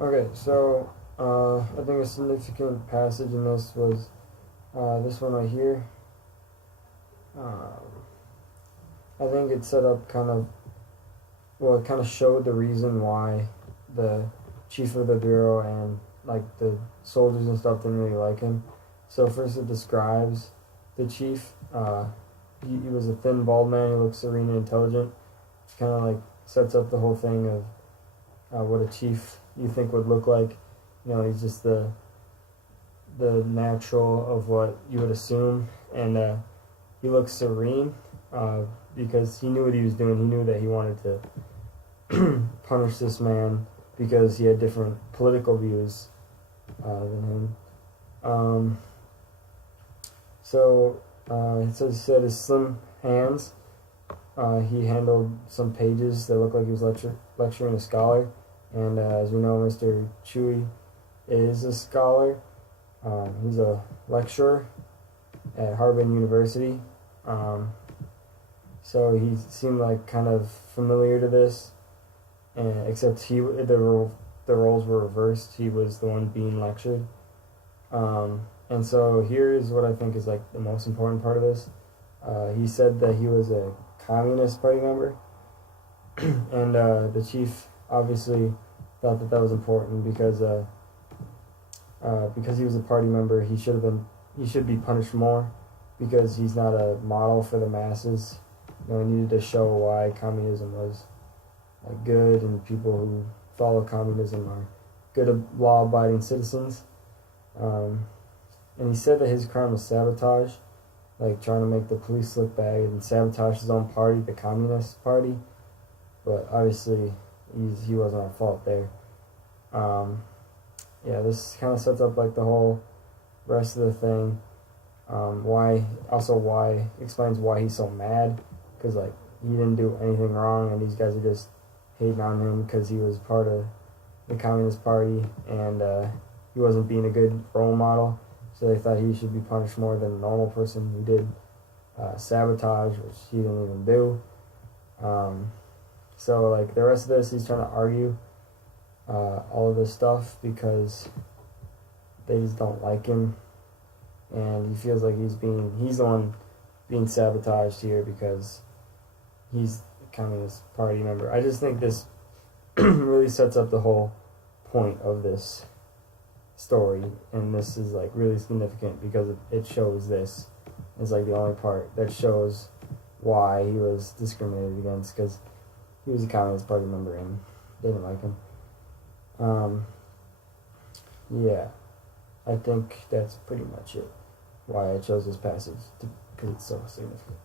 Okay, so I think a significant passage in this was this one right here. Um, I think it set up it kind of showed the reason why the chief of the bureau and like the soldiers and stuff didn't really like him. So first it describes the chief. He was a thin, bald man. He looked serene and intelligent. Kind of like sets up the whole thing of what a chief you think would look like. You know, he's just the natural of what you would assume, and he looks serene uh, because he knew what he was doing. He knew that he wanted to punish this man because he had different political views than him. Um, it says he said his slim hands. He handled some pages that looked like he was lecturing a scholar, and as we know, Mr. Chewy is a scholar. He's a lecturer at Harvard University. Um, so he seemed like kind of familiar to this, and except the roles were reversed. He was the one being lectured. And so here's what I think is like the most important part of this. He said that he was a Communist Party member, and the chief obviously thought that that was important because he was a party member. He should be punished more because he's not a model for the masses. You know, he needed to show why communism was like good, and people who follow communism are good, law-abiding citizens. And he said that his crime was sabotage, like trying to make the police look bad and sabotage his own party, the Communist Party. But obviously, he wasn't at fault there. Yeah, this kind of sets up like the whole rest of the thing. Why explains why he's so mad, because like he didn't do anything wrong, and these guys are just hating on him because he was part of the Communist Party, and he wasn't being a good role model. So they thought he should be punished more than a normal person who did sabotage, which he didn't even do. So like the rest of this, he's trying to argue all of this stuff because they just don't like him, and he feels like he's the one being sabotaged here because he's a Communist Party member. I just think this really sets up the whole point of this story, and this is like really significant because it shows this is like the only part that shows why he was discriminated against, because he was a Communist Party member and they didn't like him. Yeah, I think that's pretty much it. Why I chose this passage because it's so significant.